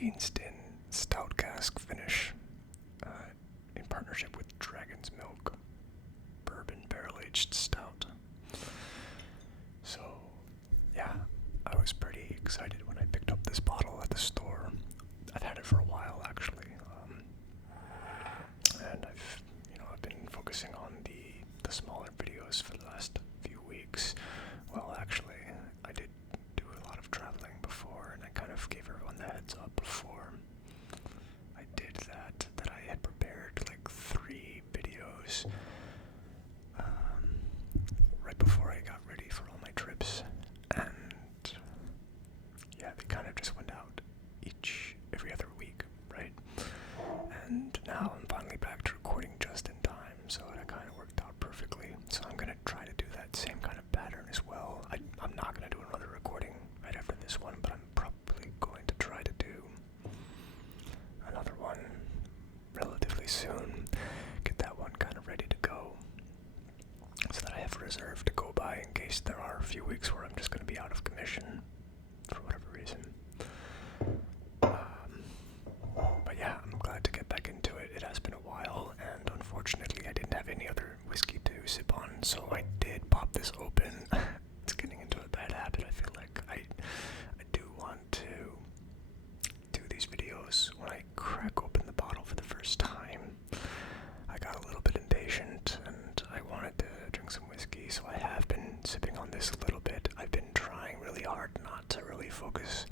Deanston Stout Cask finish in partnership with Dragon's Milk Bourbon Barrel-Aged Stout. So, yeah, I was pretty excited when I picked up this bottle at the store. I've had it for a while, actually, and I've been focusing on the smaller videos for the last few weeks. Well, actually, I did do a lot of traveling before, and I kind of gave everyone the heads up before I did that I had prepared like 3 videos right before I got ready for all my trips, and yeah, they kind of just went out every other week, right? And now I'm finally back to recording just in time, so that kind of worked out perfectly. So I'm gonna try to do that same kind of pattern as well. I'm not gonna do another recording right after this one, but I'm probably going to try to do another one relatively soon. Get that one kind of ready to go, so that I have reserve to go by in case there are a few weeks where I'm just gonna be out of commission for whatever reason. But yeah, I'm glad to get back into it. It has been a while, and unfortunately I didn't have any other whiskey to sip on, so I did pop this open. It's getting into a bad habit. I feel like I do want to do these videos when I crack open the bottle for the first time. I got a little bit impatient, and I wanted to drink some whiskey, so I have been sipping on this a little bit. I've been trying really hard not to really focus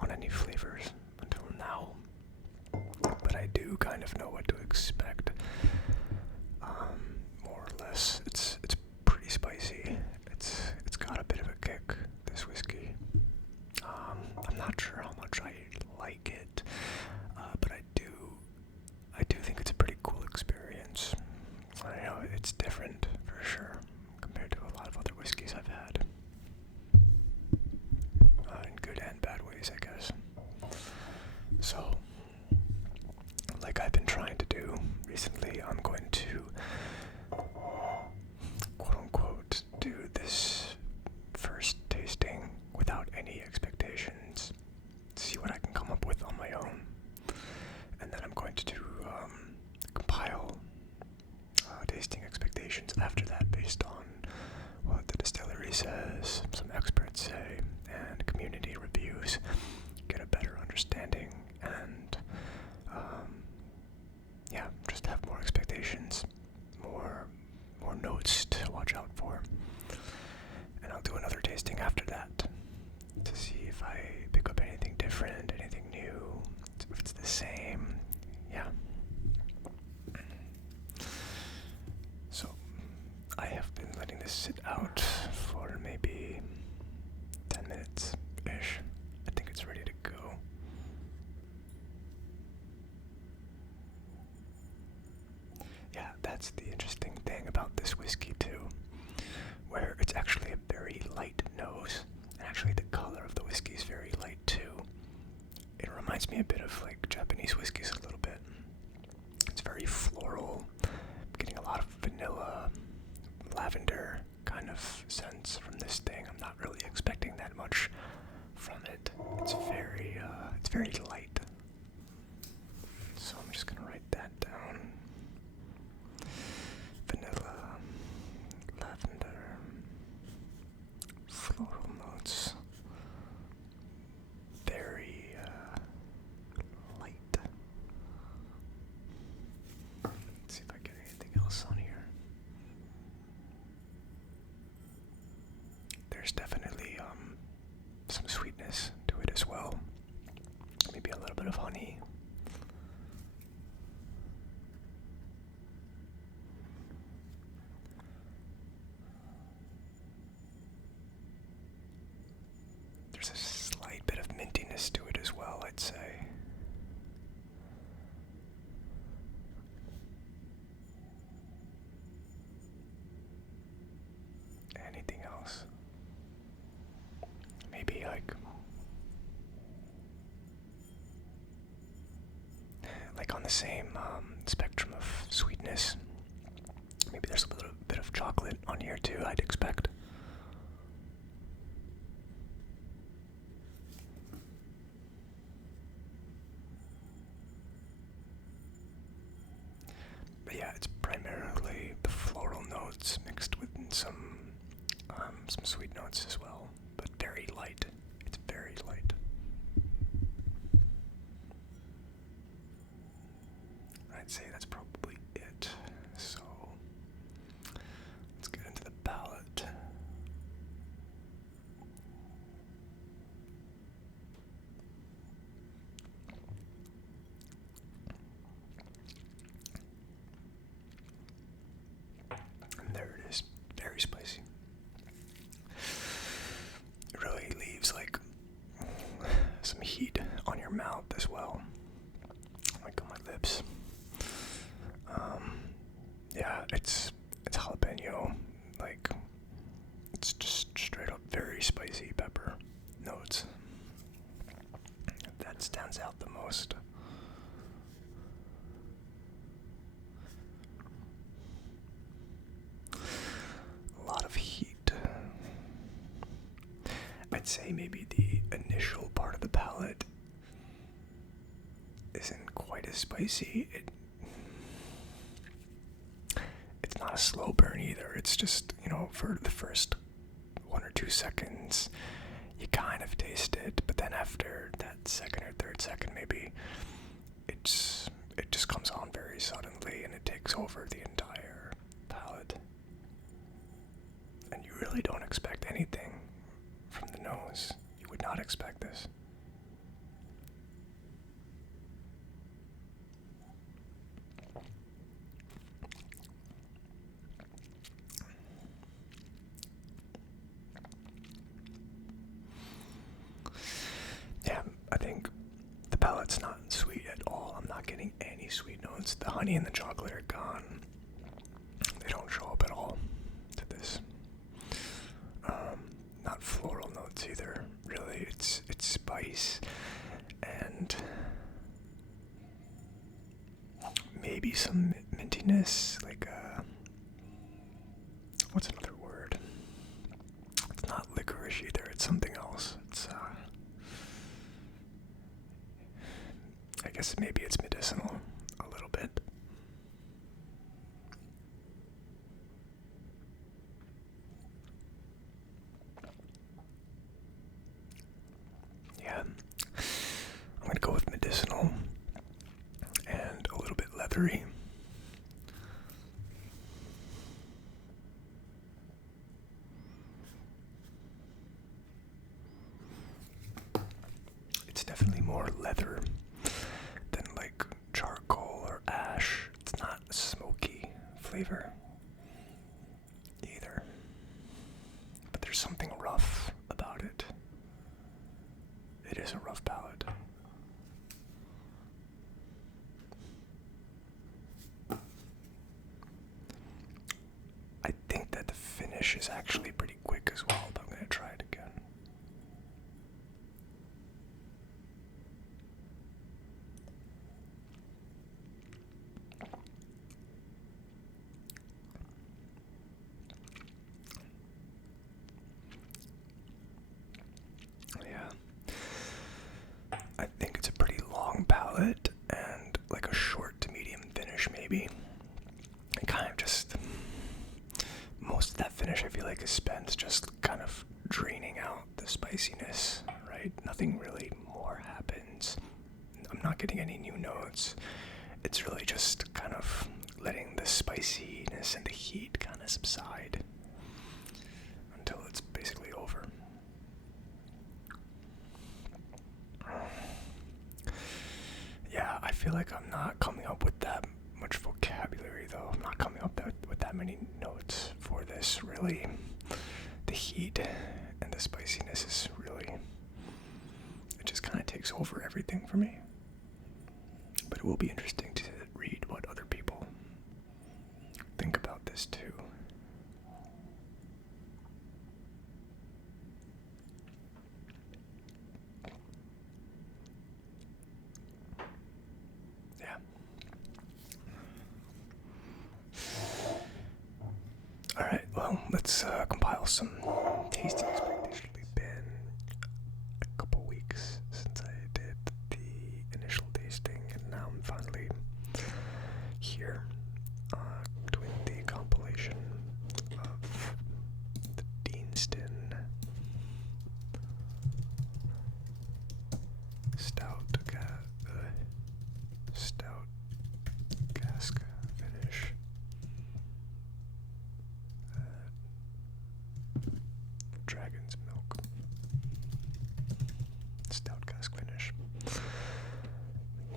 on any flavors until now, but I do kind of know what to expect, more or less. It's pretty spicy. It's got a bit of a kick, this whiskey. I'm not sure how much I like it, but I do think it's a pretty cool experience. I know it's different for sure compared to a lot of other whiskeys I've had, in good and bad ways, I guess. So, like I've been trying to do recently, I'm going to quote-unquote do this first tasting without any expectations, see what I can come up with on my own, and then I'm going to do compile tasting expectations after that based on what the distillery says, some experts say, and community reviews, get a better understanding, and just have more expectations, more notes to watch out for. And I'll do another tasting after that to see if I pick up anything different, anything new, if it's the same. Yeah. So I have been letting this sit out for maybe 10 minutes-ish. I think it's ready to go. Yeah, that's the interesting thing about this whiskey too, where it's actually a very light nose, and actually the color of the whiskey is very light too. It reminds me a bit of like Japanese whiskeys a little bit. It's very floral. I'm getting a lot of vanilla, lavender kind of sense from this thing. I'm not really expecting that much from it. It's very light. So I'm just gonna write that down. Vanilla, lavender, floral notes, very light. Let's see if I get anything else on here. There's definitely some sweetness to it as well. Maybe a little bit of honey. There's a slight bit of mintiness to it as well, I'd say. Anything else? Maybe like on the same spectrum of sweetness. Maybe there's a little bit of chocolate on here too, I'd expect. some sweet notes as well, but very light. It's very light. I'd say that's probably it. So let's get into the palate. And there it is, very spicy. It really leaves like some heat on your mouth as well, like on my lips. Yeah, it's jalapeno, like it's just straight up very spicy pepper notes. That stands out the most. A lot of heat. I'd say maybe the initial part of the palate isn't quite as spicy. It's not a slow burn either. It's just, for the first 1 or 2 seconds, you kind of taste it, but then after that second or third second, maybe it just comes on very suddenly and it takes over the entire palate. And you really don't expect anything from the nose. You would not expect this. Yeah, I think the palate's not sweet at all. I'm not getting any sweet notes. The honey and the chocolate are gone. They don't show up at all to this. Not floral notes either. Really, it's spice and maybe some mintiness, like what's another word? It's not licorice either. It's something else. It's I guess maybe it's medicinal a little bit. Yeah, I'm gonna go with medicinal and a little bit leathery. It's definitely more leather than like charcoal or ash. It's not a smoky flavor either, but there's something rough about it. It is a rough palate. I think that the finish is actually pretty quick as well, but I'm going to try it again. Yeah. I think it's a pretty long palate and like a short to medium finish maybe. And kind of just, most of that finish I feel like is spent just kind of draining out the spiciness, right? Nothing really more happens. I'm not getting any new notes. It's really just kind of letting the spiciness and the heat kind of subside until it's basically over. Yeah, I feel like I'm not coming up with that much vocabulary though. I'm not coming up with that many notes for this, really. The heat and the spiciness is really, it just kind of takes over everything for me. But it will be interesting to read what other people think about this too. Yeah. Alright, well, let's compile some tasting expectations. It's been a couple weeks since I did the initial tasting, and now I'm finally here doing the compilation of the Deanston Stout Cask finish. Dragon's milk. Stout Cask finish.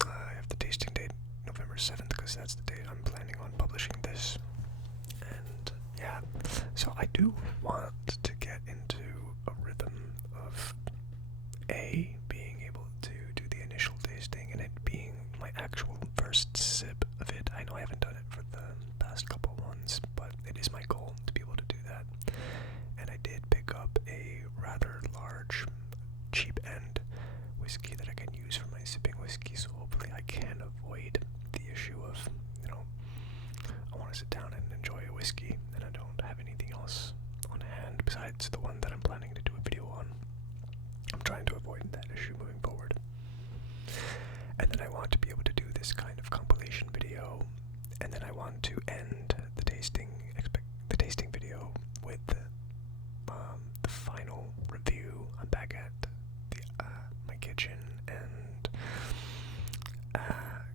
I have the tasting date November 7th because that's the date I'm planning on publishing this. And yeah, so I do want to get into a rhythm of being able to do the initial tasting and it being my actual first sip of it. I know I haven't done it for the past couple ones, but it is my goal to be able to do that. And I did pick up a rather large, cheap end whiskey that I can use for my sipping whiskey, so hopefully I can avoid the issue of, I want to sit down and enjoy a whiskey and I don't have anything else on hand besides the one that I'm planning to do a video on. I'm trying to avoid that issue moving forward. And then I want to be able to do this kind of compilation video, and then I want to end the tasting video with the final review. I'm back at my kitchen and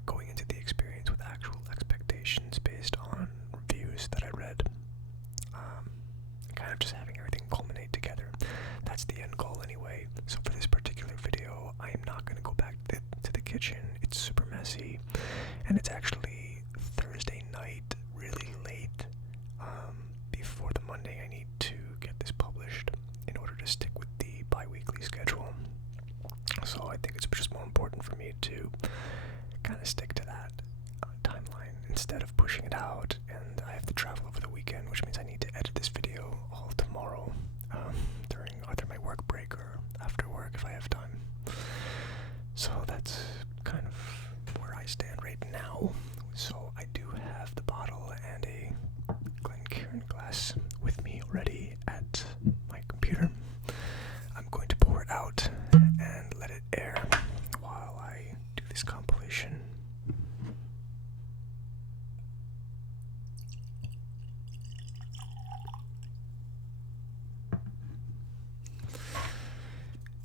going into the experience with actual expectations based on reviews that I read. Kind of just having everything culminate together. That's the end goal anyway. So for this particular video, I am not going to go back to the kitchen. It's super messy, and it's actually Thursday night, really late, before the Monday I need to get this published in order to stick with the bi-weekly schedule. So I think it's just more important for me to kind of stick to that timeline instead of pushing it out, and I have to travel over the weekend, which means I need to edit this video all tomorrow during either my work break or after work if I have time. So that's kind of where I stand right now. So I do have the bottle and a Glencairn glass with me already at my computer. I'm going to pour it out and let it air while I do this compilation.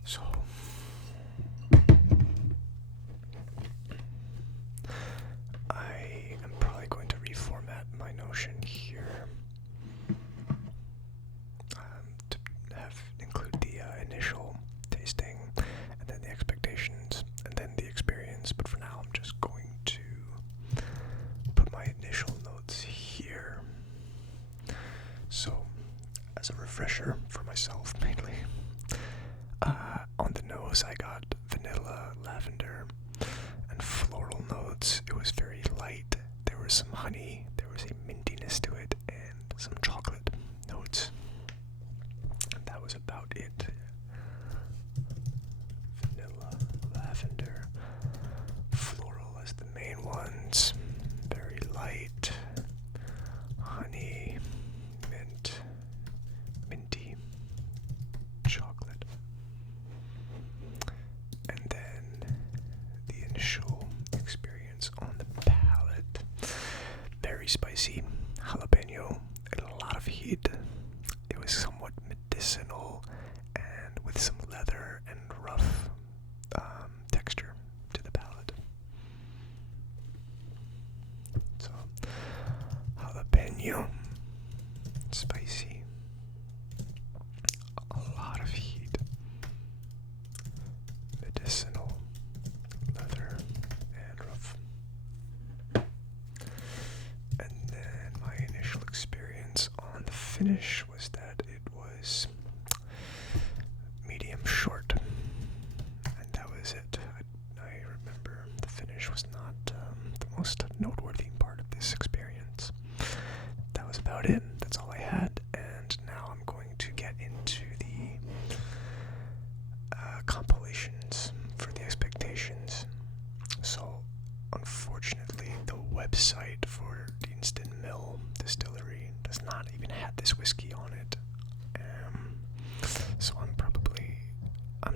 So I am probably going to reformat my Notion here to include the initial tasting and then the expectations and then the experience, but for now I'm just going to put my initial notes here. So as a refresher for myself mainly, on the nose I got vanilla, lavender, and floral notes. It was very light. There was some honey, there was a mintiness to it, and some chocolate notes. And that was about it. Vanilla, lavender, floral as the main ones. Very light. Honey, mint, minty, chocolate. And then the initial experience on the palate. Very spicy, jalapeño, and a lot of heat. It was somewhat medicinal and with some leather and rough texture to the palate. So, jalapeno, spicy, a lot of heat, medicinal, leather, and rough. And then my initial experience on the finish was that it was medium short, and that was it. I remember the finish was not the most noteworthy part of this experience. That was about it. That's all I had, and now I'm going to get into the compilations for the expectations. So, unfortunately, the website for Deanston Mill Distillery does not even have this whiskey on it. So I'm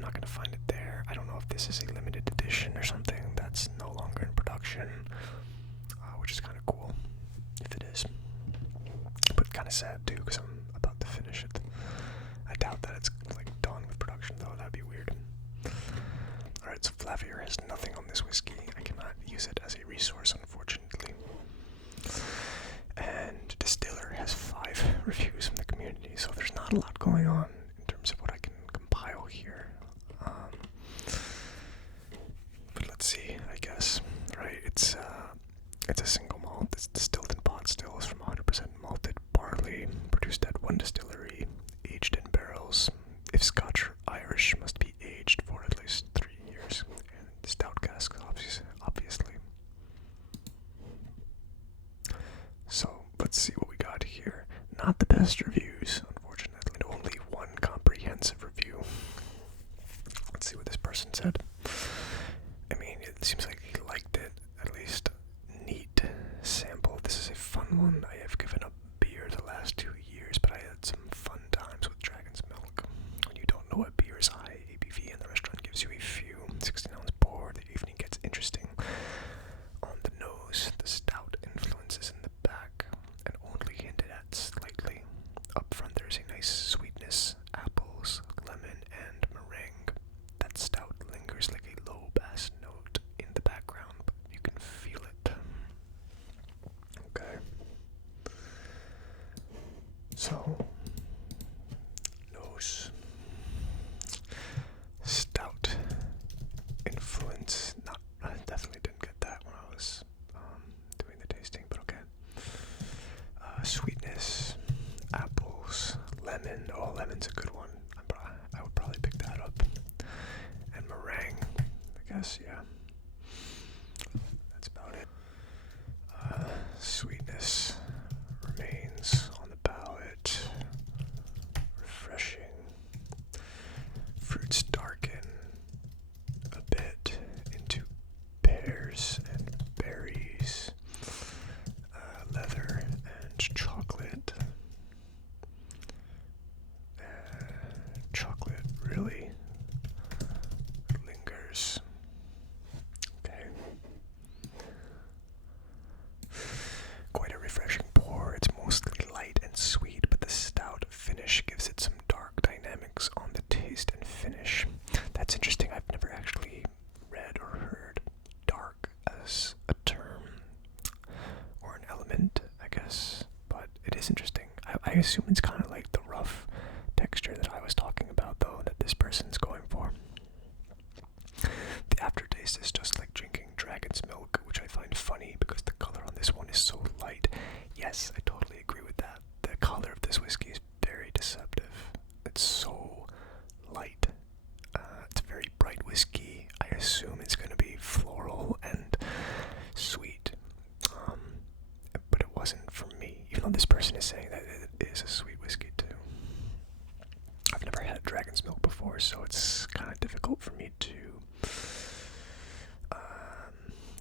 not going to find it there. I don't know if this is a limited edition or something that's no longer in production, which is kind of cool, if it is. But kind of sad, too, because I'm about to finish it. I doubt that it's, done with production, though. That'd be weird. Alright. So Flavier has nothing on this whiskey. I cannot use it as a resource, unfortunately. And Distiller has 5 reviews from the community, so there's not a lot going on in terms of what I can compile here. But let's see, I guess. Right, it's a single malt. It's distilled in pot stills from 100% malted barley, produced at one distillery, aged in barrels. If Scotch or Irish, must be aged for at least 3 years. And Stout Cask, obviously. So, let's see what we got here. Not the best reviews, unfortunately. Only one comprehensive review. Let's see what this person said. I mean, it seems like he liked it, at least. Neat sample. This is a fun one. I have given up beer the last 2 years, but I had some fun times with Dragon's Milk. When you don't know what beer is high ABV and the restaurant gives you a few 16-ounce pour, the evening gets interesting. On the nose, the stout influences in the back, and only hinted at slightly. Up front there's a nice sweetness, apples, lemon, and meringue. That stout lingers like a low bass note in the background, but you can feel it. Okay. So, nose. Stout influence. I definitely didn't get that when I was doing the tasting, but okay. Sweetness, apples, lemon. Oh, lemon's a good one. I would probably pick that up. And meringue, I guess, yeah. That's about it. Sweetness remains on the palate. Refreshing. Fruits darken a bit into pears and berries, leather and chocolate. Chocolate really lingers. Okay. Quite a refreshing pour. It's mostly light and sweet, but the stout finish gives it some dark dynamics on the taste and finish. That's interesting. I've never actually read or heard dark as a term or an element, I guess, but it is interesting. I assume it's kind of like the rough texture that I was talking about, though, that this person's going for. The aftertaste is just like drinking Dragon's Milk, which I find funny because the color on this one is so light. Yes, I totally agree with that. The color of this whiskey is very deceptive. It's so light. It's a very bright whiskey. I assume it's going to be floral and sweet. But it wasn't for me, even though this person is saying that it is a sweet whiskey too. I've never had Dragon's Milk before, so it's kind of difficult for me to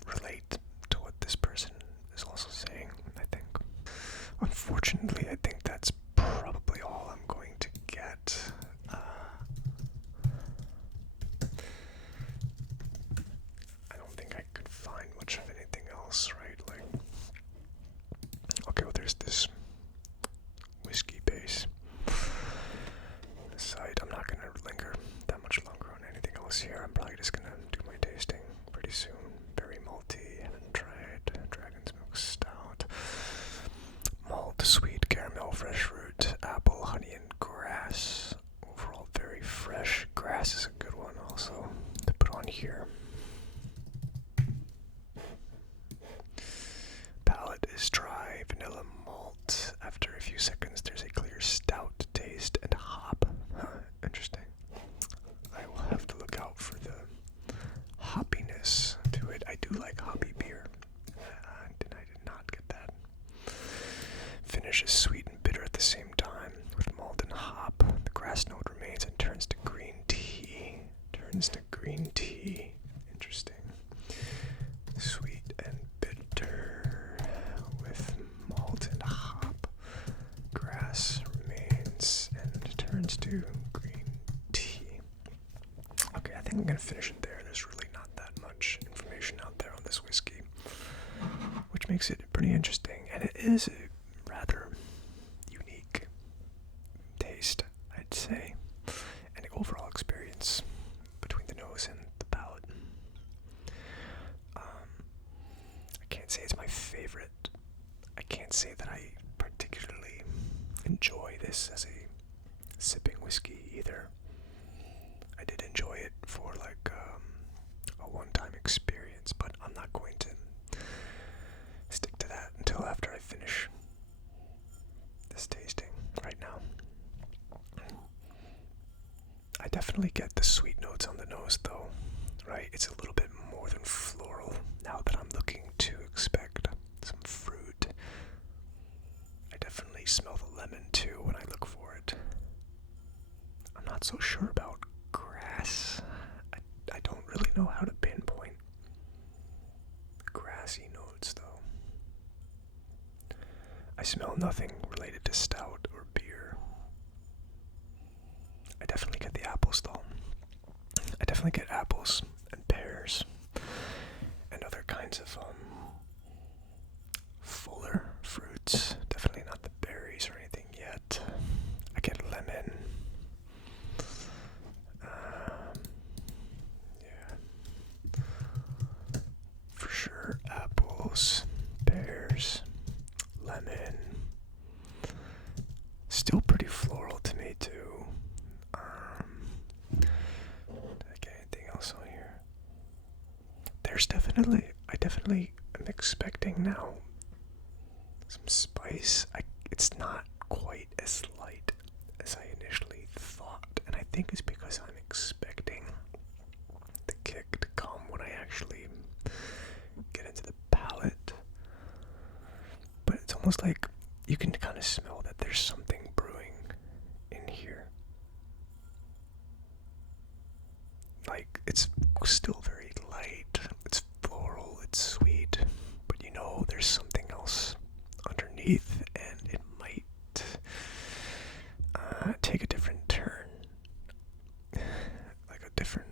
relate to what this person is also saying, I think. Unfortunately, I think that's probably all I'm going to get. I don't think I could find much of anything else, right? Like, okay, well, there's this whiskey base. Aside, I'm not gonna linger that much longer on anything else here. I'm probably just gonna do my tasting pretty soon. Very malty. Haven't tried Dragon's Milk Stout. Malt, sweet, caramel, fresh fruit, apple, honey, and grass. Overall, very fresh. Grass is a good one also to put on here. Palate is dry, vanilla malt. After a few seconds, there's a clear stout taste and hop. Interesting. I will have to look out for the hoppiness to it. I do like hoppy beer. I did not get that. Finish is sweet and bitter at the same time, with malt and hop. The grass note remains and turns to green tea. Interesting. Sweet and bitter, with malt and hop. Grass remains and turns to green tea. Okay, I think I'm gonna finish it there. There's really not that much information out there on this whiskey, which makes it pretty interesting, and it is a rather unique taste, I'd say, and the overall experience between the nose and the palate. say that I particularly enjoy this as a sipping whiskey either. I did enjoy it for like a one-time experience, but I'm not going to stick to that until after I finish this tasting right now. I definitely get the sweet notes on the nose though, right? It's a little bit more than floral now that I'm looking to expect some fruit. I definitely smell the lemon too when I look for it. I'm not so sure about grass. I don't really know how to pinpoint the grassy notes though. I smell nothing related to stout or beer. I definitely get the apples though. I definitely get apples and pears and other kinds of fuller fruits. Definitely not the berries or anything yet. I get lemon. Yeah. For sure, apples, pears, lemon. Still pretty floral to me too. Did I get anything else on here? I definitely am expecting now some spice. It's not quite as light as I initially thought, and I think it's because I'm expecting the kick to come when I actually get into the palate. But it's almost like you can kind of smell that there's something brewing in here. Like, it's still very light, it's floral, it's sweet, but you know there's something else underneath, and it might take a different turn.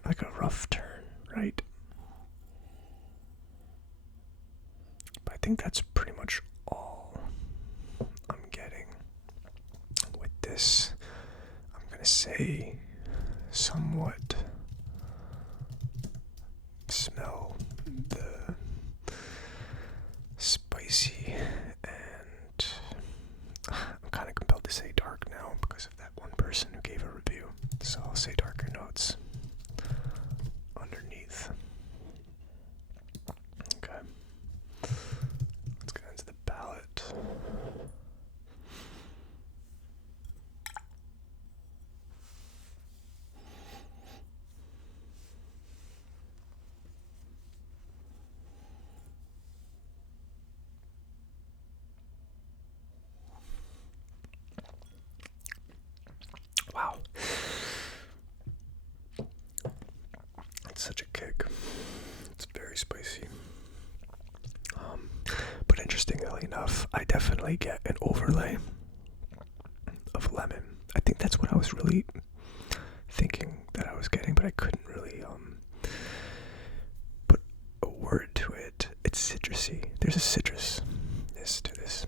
Like a rough turn, right? But I think that's pretty much all I'm getting with this. I'm gonna say somewhat smell the spicy, and I'm kind of compelled to say dark now because of that one person who gave a review, so I'll say darker notes underneath. Okay, let's get into the palate. Wow. It's such a kick. It's very spicy. But interestingly enough, I definitely get an overlay of lemon. I think that's what I was really thinking that I was getting, but I couldn't really put a word to it. It's citrusy. There's a citrusness to this.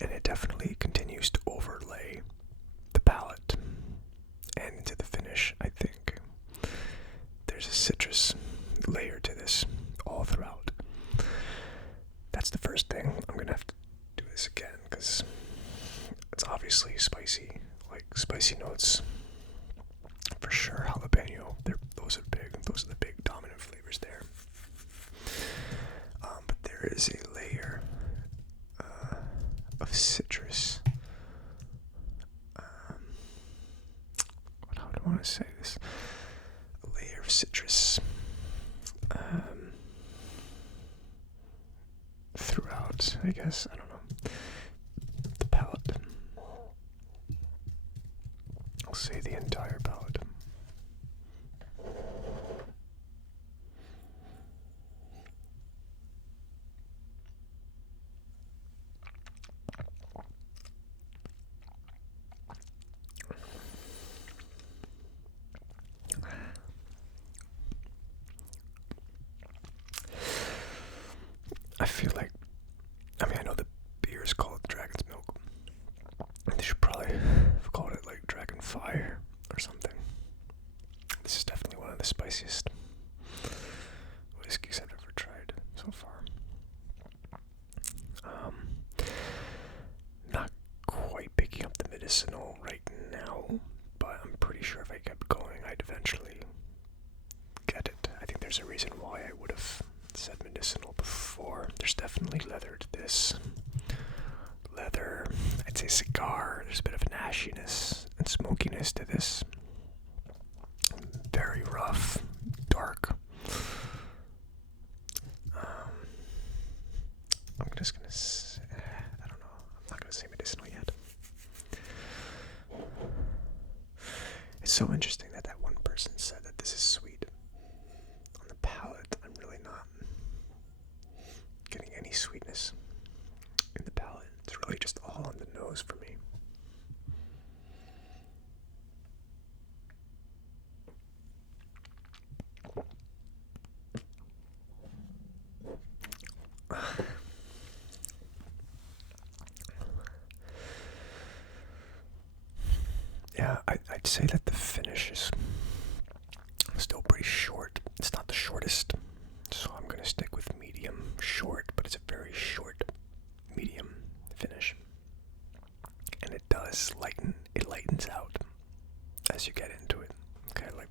And it definitely continues to overlay the palate and into the finish, I think. There's a citrus layer to this all throughout. That's the first thing. I'm gonna have to do this again because it's obviously spicy, like spicy notes for sure. Jalapeno, those are big. Those are the big dominant flavors there. But there is a layer of citrus. How do I want to say this? A layer of citrus throughout, I guess. I don't know. The palate. I'll say the entire palate. I feel like, I know the beer is called Dragon's Milk. They should probably have called it like Dragon Fire or something. This is definitely one of the spiciest whiskeys I've ever tried so far. medicinal right now, but I'm pretty sure if I kept going, I'd eventually get it. I think there's a reason why I would have said medicinal before. There's definitely leather to this. Leather, I'd say cigar. There's a bit of an ashiness and smokiness to this. Very rough, dark. I'm just gonna say, I don't know, I'm not gonna say medicinal yet. It's so interesting that one person said that this is sweet. On the palate, I'm really not getting any sweetness in the palate. It's really just all on the nose for me. Yeah, I'd say that the finish is still pretty short. It's not the shortest, so I'm going to stick with medium short, but it's a very short medium finish. And it does lighten, it lightens out as you get into it. Okay, like,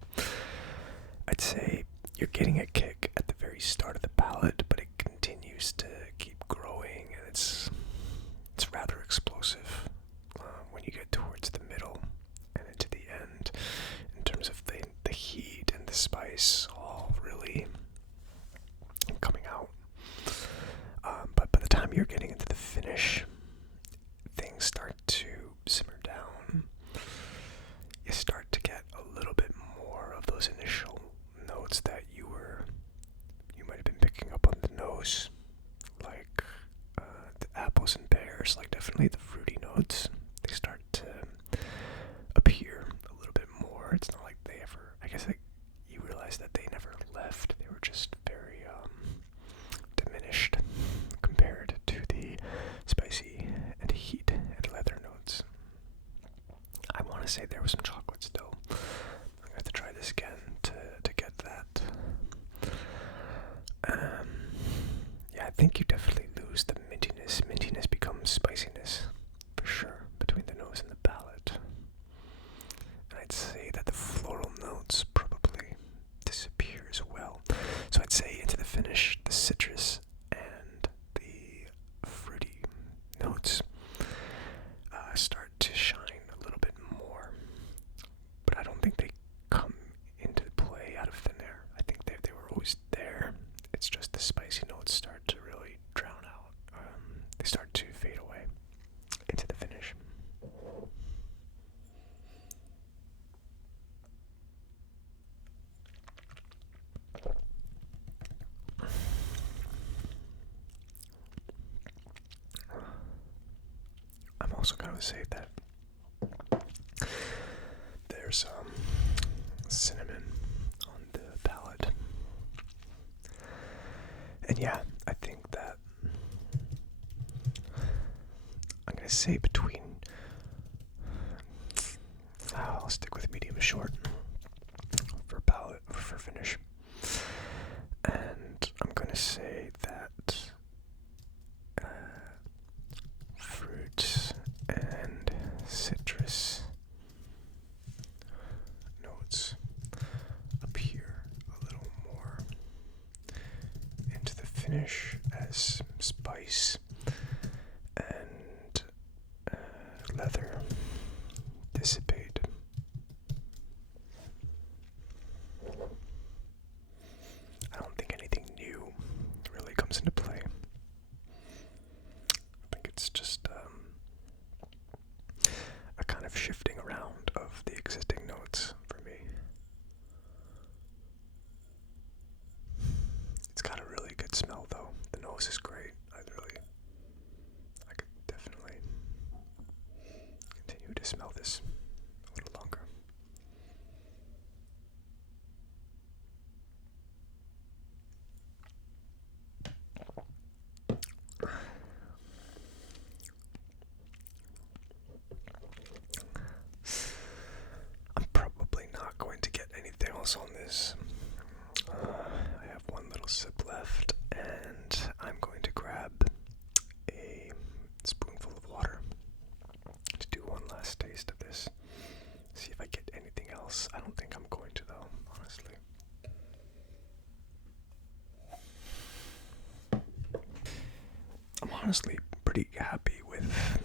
I'd say you're getting a kick at the very start of the palate, but it continues to keep growing, and it's rather explosive when you get towards the middle and into the end, in terms of the heat and the spice all really coming out. But by the time you're getting into the finish, things start to simmer down. You start to get a little bit more of those initial notes that you might have been picking up on the nose, like the apples and pears, like definitely the fruity notes. They start to appear a little bit more. It's not like they ever, I guess you realize that they never left. They were just very diminished compared to the spicy and heat and leather notes. I want to say there was some chocolate still. I'm going to have to try this again to get that. Yeah, I think you definitely lose the mintiness. Mintiness becomes spiciness, for sure, between the nose and the palate. And I'd say that the floral notes probably disappear as well. So I'd say into the finish, the citrus and the fruity notes start to shine a little bit more. But I don't think they come into play out of thin air. I think they were always there. It's just the spicy notes start to really drown out. They start to fade away into the finish. I'm also going to say that there's cinnamon on the palate. And yeah, I think that I'm going to say between, I'll stick with medium short for palate, for finish. And I'm going to say that fruits and citrus notes appear a little more into the finish as spice and leather dissipate. I don't think anything new really comes into play. I think it's just a kind of shifting around of the existing notes for me. It's got a really good smell though. The nose is great. I could definitely continue to smell this a little longer. I'm probably not going to get anything else on this. I have one little sip left, and I'm going to grab a spoonful of water to do one last taste. honestly pretty happy with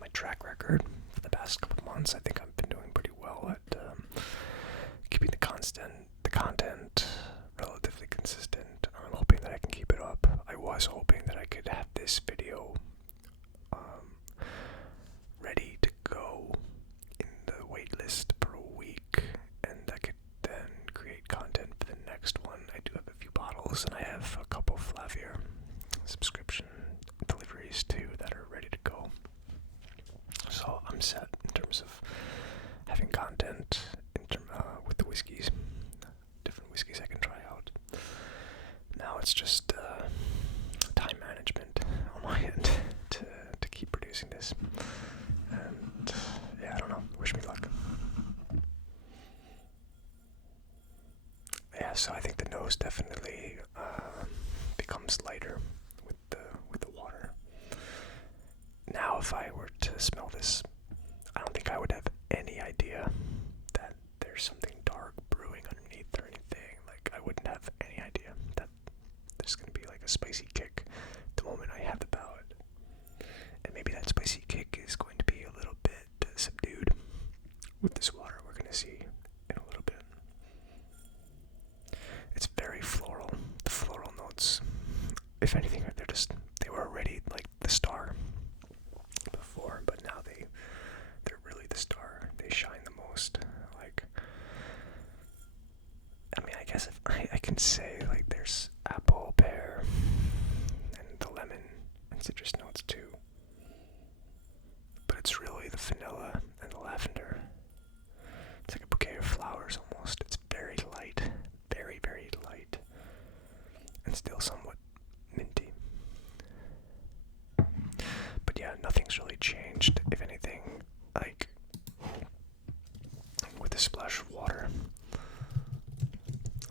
my track record for the past couple of months. I think I've been doing pretty well at keeping the content relatively consistent. I'm hoping that I can keep it up. I was hoping that I could have this video ready to go in the waitlist for a week, and I could then create content for the next one. I do have a few bottles, and I have a couple Flavier subscription deliveries too that are ready to go. So I'm set in terms of having content with the whiskeys, different whiskeys I can try out. Now it's just time management on my end to keep producing this. And yeah, I don't know. Wish me luck. Yeah, so I think the nose definitely becomes lighter with the water. Now, if I were to smell this, I don't think I would have any idea that there's something dark brewing underneath or anything. Like, I wouldn't have any idea that there's gonna be like a spicy kick the moment I have the palate. And maybe that spicy kick is going to be a little bit subdued with this water. We're gonna see in a little bit. It's very floral. The floral notes, if anything, they were already like the star before, but now they're really the star. They shine the most. Like, I mean, I guess if I can say like there's apple, pear, and the lemon and citrus notes too. But it's really the vanilla and the lavender. It's like a bouquet of flowers almost. It's very light. Very, very light. And still somewhat minty. But yeah, nothing's really changed. If anything, like with a splash of water,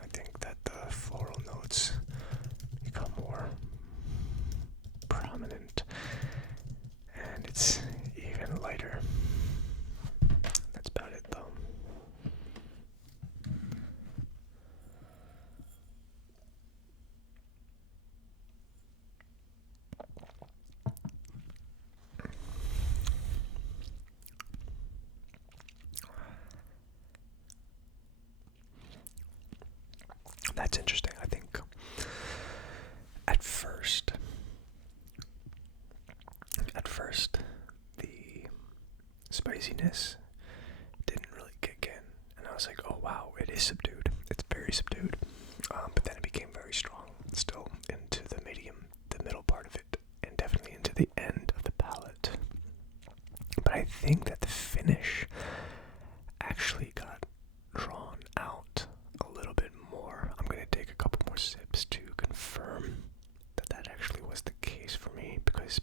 I think that the floral notes become more prominent, and it's even lighter. That's about it, though. That's interesting. I think at first the spiciness didn't really kick in, and I was like, oh wow, it is subdued. It's very subdued. But then it became very strong, still into the middle part of it, and definitely into the end of the palate. But I think that the finish actually got drawn out a little bit more. I'm going to take a couple more sips to confirm that actually was the case for me, because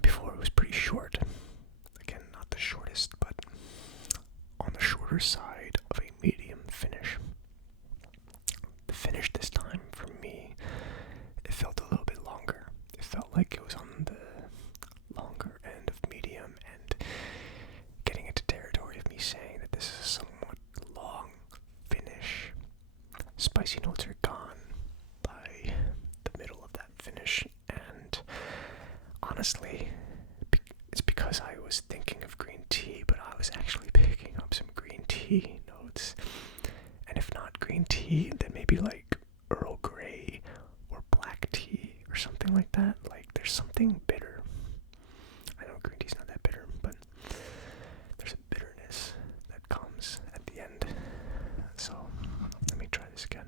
before it was pretty short. Again, not the shortest, but on the shorter side of a medium finish. The finish this time, for me, it felt a little bit longer. It felt like it was on the longer end of medium, and getting into territory of me saying that this is a somewhat long finish. Spicy notes are gone by the middle of that finish, and honestly, it's because I was thinking of green tea, but I was actually picking up some green tea notes. And if not green tea, then maybe like Earl Grey or black tea or something like that. Like, there's something bitter. I know green tea's not that bitter, but there's a bitterness that comes at the end. So let me try this again.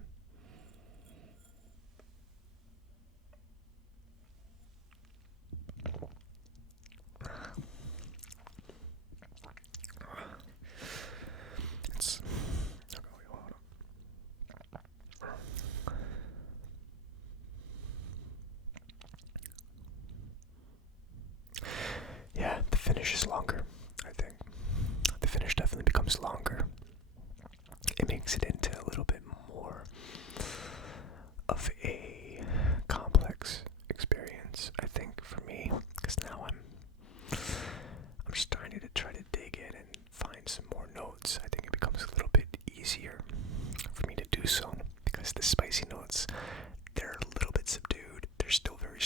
Yeah, the finish is longer, I think. The finish definitely becomes longer. It makes it into a little bit more of a complex experience, I think, for me, because now I'm starting to try to dig in and find some more notes. I think it becomes a little bit easier for me to do so, because the spicy notes, they're a little bit subdued. They're still very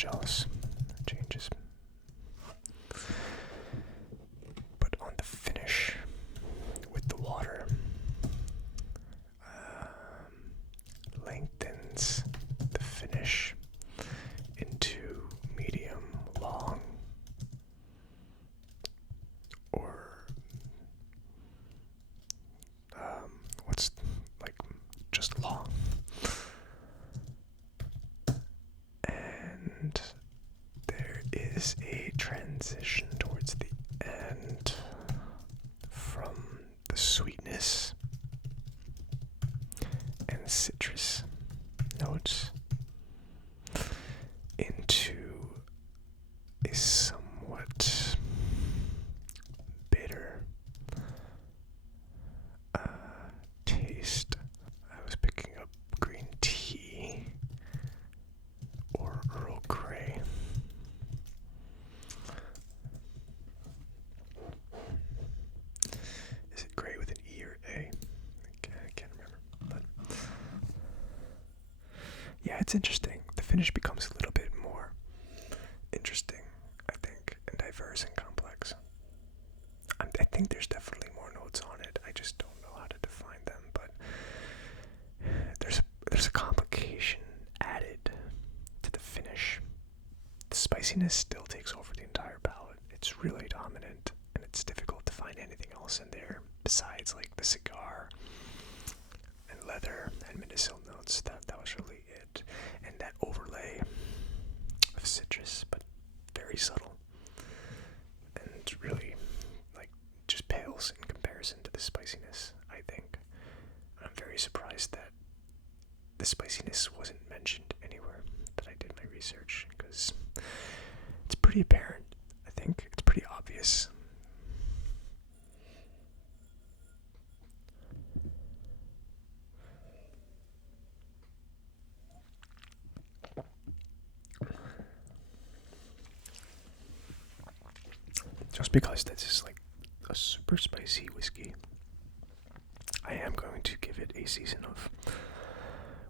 jealous. Changes. But on the finish with the water, lengthens the finish into medium long, or what's like just long. And there is a transition towards the end from the sweetness and citrus notes into a somewhat bitter taste. I was picking up green tea or Earl Grey. Is it Grey with an E or A? I can't remember. But yeah, it's interesting. The finish becomes a little bit more interesting, I think, and diverse and complex. I think there's definitely more notes on it. I just don't know how to define them, but there's a complication added to the finish. The spiciness still takes over the entire palate. It's really dominant, and it's difficult to find anything else in there besides like the cigar and leather and medicinal notes. That was really it. And that overlay of citrus, but very subtle, and really like just pales in comparison to the spiciness, I think. I'm very surprised that the spiciness wasn't mentioned anywhere that I did my research, because it's pretty apparent. I think it's pretty obvious. Just because this is like a super spicy whiskey, I am going to give it a season of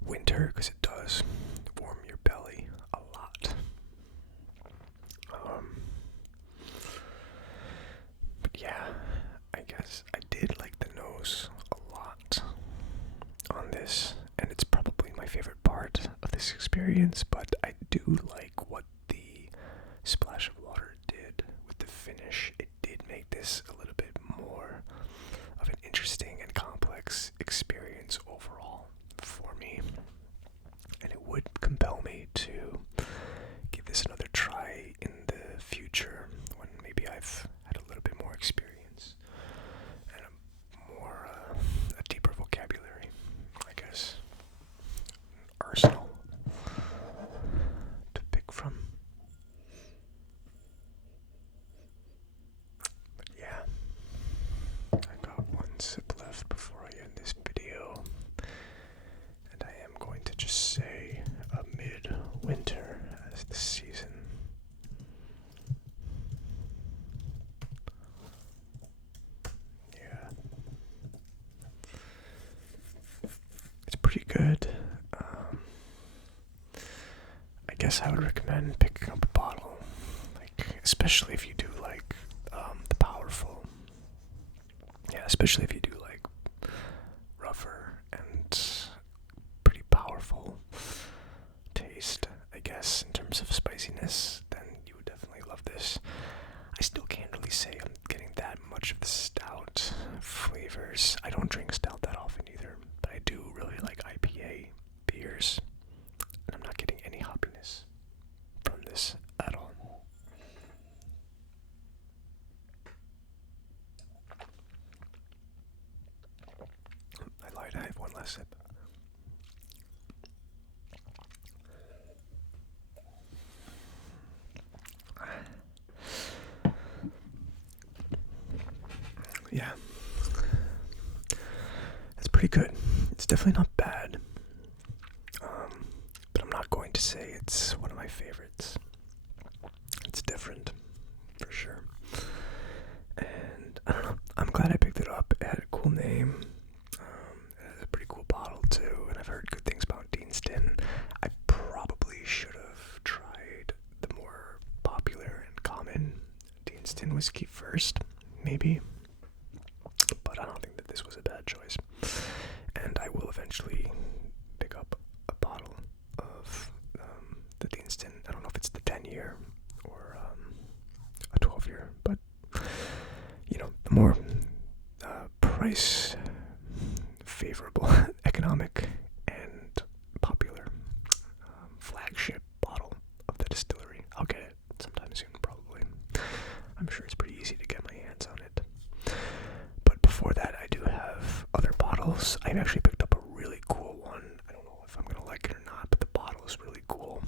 winter, because it does warm your belly a lot. But yeah, I guess I did like the nose a lot on this, and it's probably my favorite part of this experience, but I do like what the splash of water did with the finish. It did make this a little bit more of an interesting and complex experience overall for me, and it would compel me to give this another try in the future when maybe I've had a little bit more experience and a deeper vocabulary, I guess, arsenal to pick from. But yeah, I got one sip left before I end this video, and I am going to just say mid-winter as the season. Yeah, it's pretty good. I guess I would recommend picking up a bottle, like especially if you do like the powerful. Yeah, especially if you do like rougher and pretty powerful taste, I guess, in terms of spiciness, then you would definitely love this. I still can't really say I'm getting that much of the stout flavors. I don't drink stout that often either, but I do really like IPA beers, and I'm not getting any hoppiness from this at all. I lied, I have one last sip. Yeah, it's pretty good. It's definitely not bad, but I'm not going to say it's one of my favorites. It's different, for sure. And I don't know, I'm glad I picked it up. It had a cool name. It has a pretty cool bottle too, and I've heard good things about Deanston. I probably should have tried Deanston whiskey first, maybe. But I don't think that this was a bad choice. And I will eventually pick up a bottle of the Deanston. I don't know if it's the 10-year or a 12-year, but you know, the more price favorable, economic, and popular flagship bottle of the distillery. I'll get it sometime soon, probably. I'm sure it's pretty easy to get my hands on it. But before that, I do have other bottles. I actually picked up a really cool one. I don't know if I'm gonna like it or not, but the bottle is really cool.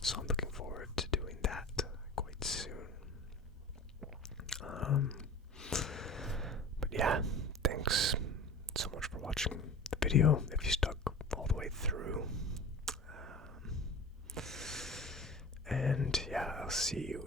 So I'm looking forward to doing that quite soon. But yeah, thanks so much for watching the video. If you stuck all the way through. And yeah, I'll see you